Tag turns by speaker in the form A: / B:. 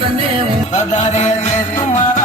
A: सने उधारे रे तुम्हारा